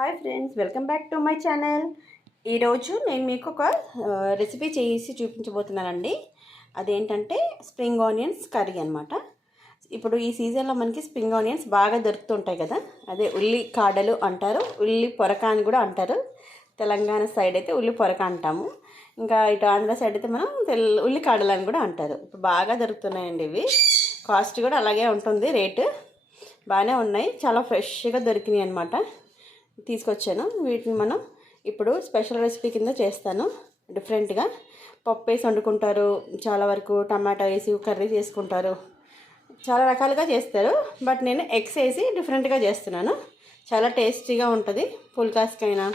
Hi friends welcome back to my channel. ఈరోజు నేను మీకు ఒక రెసిపీ చేసి చూపించబోతున్నానండి. అదేంటంటే స్ప్రింగ్ ఆనియన్స్ కర్రీ అనమాట ఇప్పుడు ఈ సీజన్లో మనకి స్ప్రింగ్ ఆనియన్స్ బాగా దొరుకుతుంటాయి కదా. అదే ఉల్లి కాడలు అంటారు ఉల్లి పొరక అని కూడా అంటారు. తెలంగాణ సైడ్ అయితే ఉల్లి పొరక అంటాము. ఇంకా ఇటు ఆంధ్ర సైడ్ అయితే మనం తెల్ ఉల్లి కాడలు అని కూడా అంటారు. ఇప్పుడు బాగా దొరుకుతున్నాయండి ఇవి. కాస్ట్ కూడా అలాగే ఉంటుంది రేటు బాగానే ఉన్నాయి. చాలా ఫ్రెష్గా దొరికినాయి అనమాట తీసుకొచ్చాను. వీటిని మనం ఇప్పుడు స్పెషల్ రెసిపీ కింద చేస్తాను. డిఫరెంట్గా పప్పు వేసి వండుకుంటారు. చాలా వరకు టమాటా వేసి కర్రీ చేసుకుంటారు. చాలా రకాలుగా చేస్తారు. బట్ నేను ఎగ్స్ వేసి డిఫరెంట్గా చేస్తున్నాను. చాలా టేస్టీగా ఉంటుంది. పుల్కాస్కైనా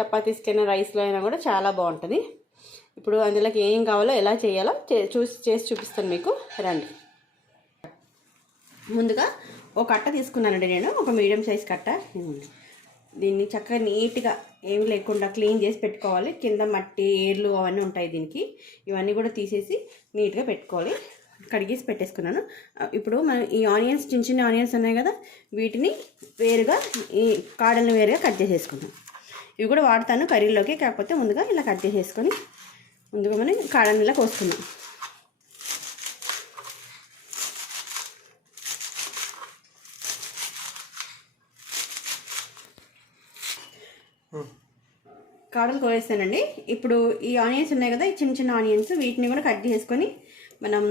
చపాతీస్కైనా రైస్లో అయినా కూడా చాలా బాగుంటుంది. ఇప్పుడు అందులోకి ఏం కావాలో ఎలా చేయాలో చే- చూసి చేసి చూపిస్తాను మీకు. రండి. ముందుగా ఒక కట్ట తీసుకున్నానండి నేను. ఒక మీడియం సైజ్ కట్ట. దీన్ని చక్కగా నీట్గా ఏం లేకుండా క్లీన్ చేసి పెట్టుకోవాలి. కింద మట్టి ఏర్లు అవన్నీ ఉంటాయి దీనికి. ఇవన్నీ కూడా తీసేసి నీట్గా పెట్టుకోవాలి. కడిగేసి పెట్టేసుకున్నాను. ఇప్పుడు మనం ఈ ఆనియన్స్ చిన్న చిన్న ఆనియన్స్ ఉన్నాయి కదా వీటిని వేరుగా ఈ కాడల్ని వేరుగా కట్ చేసేసుకున్నాం ఇవి కూడా వాడతాను కర్రీలోకి కాకపోతే ముందుగా ఇలా కట్ చేసేసుకొని ముందుగా మనం కాడల్ని ఇలా కోసుకున్నాం కాడలు కోసేసానండి ఇప్పుడు ఈ ఆనియన్స్ ఉన్నాయి కదా ఈ చిన్న చిన్న ఆనియన్స్ వీటిని కూడా కట్ చేసుకొని మనం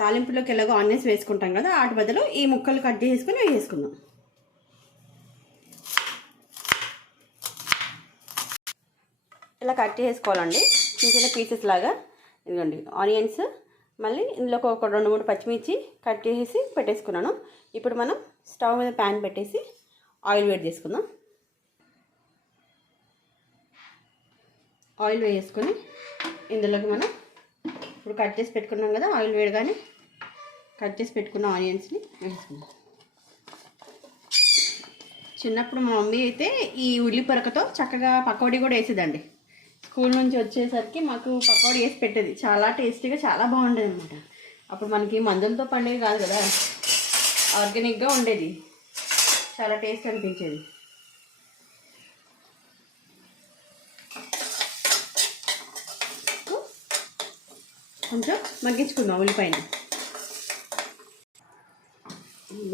తాలింపులోకి ఎలాగో ఆనియన్స్ వేసుకుంటాం కదా వాటి బదులు ఈ ముక్కలు కట్ చేసుకొని వేసుకుందాం ఇలా కట్ చేసుకోవాలండి. చిన్న చిన్న పీసెస్ లాగా. ఇదిగోండి ఆనియన్స్ మళ్ళీ ఇందులోకి ఒక రెండు మూడు పచ్చిమిర్చి కట్ చేసి పెట్టేసుకున్నాను. ఇప్పుడు మనం స్టవ్ మీద ప్యాన్ పెట్టేసి ఆయిల్ వేడి చేసుకుందాం. ఆయిల్ వేసుకొని ఇందులోకి మనం ఇప్పుడు కట్ చేసి పెట్టుకున్నాం కదా ఆయిల్ వేడగానే కట్ చేసి పెట్టుకున్న ఆనియన్స్ని వేసుకుందాం. చిన్నప్పుడు మా మమ్మీ అయితే ఈ ఉల్లి పొరకతో చక్కగా పకోడీ కూడా వేసేదండి. స్కూల్ నుంచి వచ్చేసరికి మాకు పకోడీ వేసి పెట్టేది. చాలా టేస్టీగా చాలా బాగుండేది అనమాట అప్పుడు మనకి మందులతో పండేది కాదు కదా ఆర్గానిక్గా ఉండేది. చాలా టేస్ట్ అనిపించేది. కొంచెం మగ్గించుకుందాం ఉల్లిపాయని.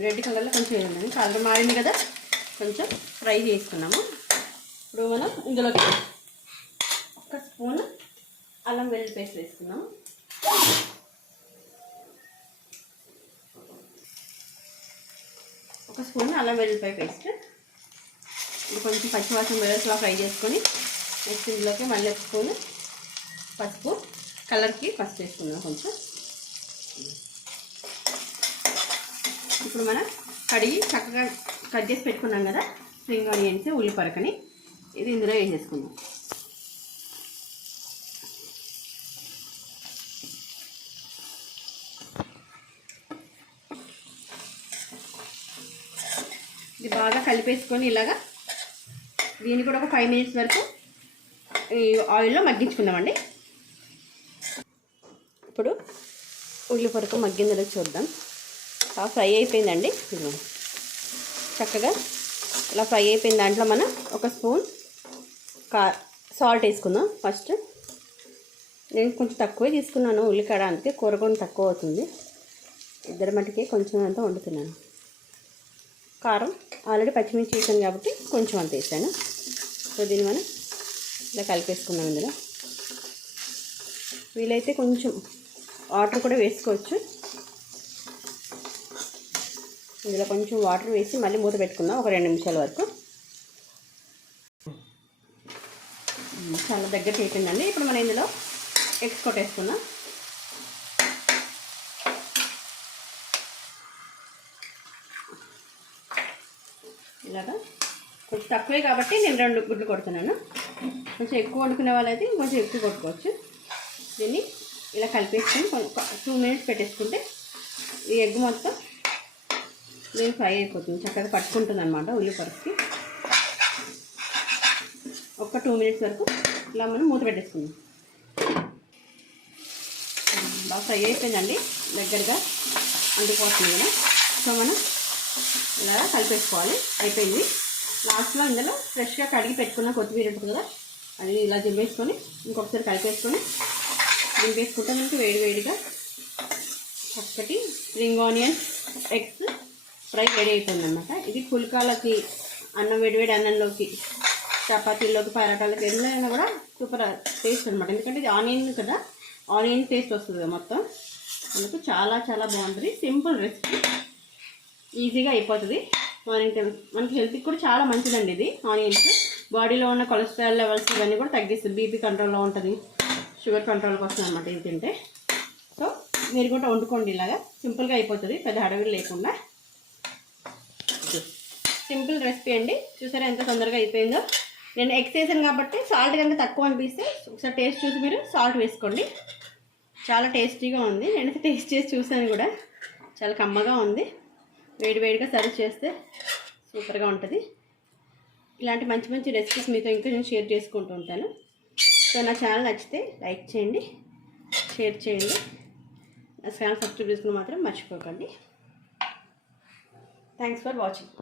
రెడ్ కలర్లో కొంచెం వేయండి కలర్ మారింది కదా? కొంచెం ఫ్రై చేసుకున్నాము. ఇప్పుడు మనం ఇందులోకి ఒక స్పూన్ అల్లం వెల్లుల్లి పేస్ట్ వేసుకున్నాము ఒక స్పూన్ అల్లం వెల్లుల్లిపాయ పేస్ట్. ఇది కొంచెం పచ్చివాసన వేరేలా ఫ్రై చేసుకొని నెక్స్ట్ ఇందులోకి మళ్ళీ స్పూన్ పసుపు కలర్కి పసుపు వేసుకుందాం కొంచెం. ఇప్పుడు మనం కడిగి చక్కగా కట్ చేసి పెట్టుకున్నాం కదా స్ప్రింగ్ ఆనియన్స్ ఉల్లిపరకని. ఇది ఇందులో వేసేసుకుందాం. ఇది బాగా కలిపేసుకొని ఇలాగా దీన్ని కూడా ఒక ఫైవ్ మినిట్స్ వరకు ఈ ఆయిల్లో మగ్గించుకుందామండి. ఇప్పుడు ఉల్లి పొరకు మగ్గిందో చూద్దాం. బాగా ఫ్రై అయిపోయిందండి. చక్కగా ఇలా ఫ్రై అయిపోయిన దాంట్లో మనం ఒక స్పూన్ కా సాల్ట్ వేసుకుందాం ఫస్ట్. నేను కొంచెం తక్కువే తీసుకున్నాను. ఉల్లికాడ అందుకే కూర కూడా తక్కువ అవుతుంది. ఇద్దరి మటుకే కొంచెం అంత వండుతున్నాను. కారం ఆల్రెడీ పచ్చిమిర్చి వేసాను కాబట్టి కొంచెం అంత వేసాను. సో దీన్ని మనం ఇలా కలిపేసుకున్నాం ఇందులో. వీలైతే కొంచెం వాటర్ కూడా వేసుకోవచ్చు. ఇందులో కొంచెం వాటర్ వేసి మళ్ళీ మూత పెట్టుకుందాం ఒక రెండు నిమిషాల వరకు. చాలా దగ్గర చేయకండి ఇప్పుడు మనం ఇందులో ఎగ్స్ కొట్టేసుకుందాం. ఇలాగా కొంచెం తక్కువే కాబట్టి నేను రెండు గుడ్లు కొడుతున్నాను. కొంచెం ఎక్కువ వండుకునే వాళ్ళైతే కొంచెం ఎక్కువ కొట్టుకోవచ్చు. దీన్ని ఇలా కలిపేసుకొని టూ మినిట్స్ పెట్టేసుకుంటే ఈ ఎగ్ మొత్తం నేను ఫ్రై అయిపోతుంది. చక్కగా పట్టుకుంటుంది అనమాట ఉల్లిపరుపుకి ఒక టూ మినిట్స్ వరకు ఇలా మనం మూత పెట్టేసుకుందాం. బాగా ఫ్రై అయిపోయిందండి. దగ్గరగా అంటుకోస్తుంది కదా. సో మనం ఇలా కలిపేసుకోవాలి. అయిపోయింది. లాస్ట్లో ఇందులో ఫ్రెష్గా కడిగి పెట్టుకున్న కొత్తిమీర ఉంటుంది కదా. అది ఇలా జిమ్మేసుకొని ఇంకొకసారి కలిపేసుకొని దింపేసుకుంటే మనకి వేడి వేడిగా. చక్కటి spring onion eggs fry ready అయిపోయింది ఇది పుల్కాలకి అన్నం వేడివేడి అన్నంలోకి చపాతీల్లోకి పరాటాలకి వెళ్ళినా కూడా సూపర్ టేస్ట్ అనమాట ఎందుకంటే ఇది ఆనియన్ కదా ఆనియన్ టేస్ట్ వస్తుంది మొత్తం. అందుకు చాలా చాలా బాగుంటుంది. Simple recipe. ఈజీగా అయిపోతుంది. మార్నింగ్ టైం మనకి హెల్త్కి కూడా చాలా మంచిదండి ఇది ఆనియన్స్. బాడీలో ఉన్న కొలెస్ట్రాల్ లెవెల్స్ ఇవన్నీ కూడా తగ్గిస్తుంది. బీపీ కంట్రోల్లో ఉంటుంది. షుగర్ కంట్రోల్కి వస్తుంది అనమాట ఇది తింటే. సో మీరు కూడా వండుకోండి ఇలాగా. సింపుల్గా అయిపోతుంది పెద్ద హడవిలు లేకుండా. సింపుల్ రెసిపీ అండి. చూసారా ఎంత తొందరగా అయిపోయిందో? నేను ఎగ్స్ వేసాను కాబట్టి సాల్ట్ కనుక తక్కువ అనిపిస్తే ఒకసారి టేస్ట్ చూసి మీరు సాల్ట్ వేసుకోండి. చాలా టేస్టీగా ఉంది. నేనైతే టేస్ట్ చేసి చూసాను కూడా. చాలా కమ్మగా ఉంది. వేడి వేడిగా సర్వ్ చేస్తే సూపర్గా ఉంటుంది. ఇలాంటి మంచి మంచి రెసిపీస్ మీతో ఇంకా నేను షేర్ చేసుకుంటూ ఉంటాను. సో నా ఛానల్ నచ్చితే లైక్ చేయండి షేర్ చేయండి. నా ఛానల్ సబ్స్క్రైబ్ చేసుకుని మాత్రం మర్చిపోకండి. Thanks for watching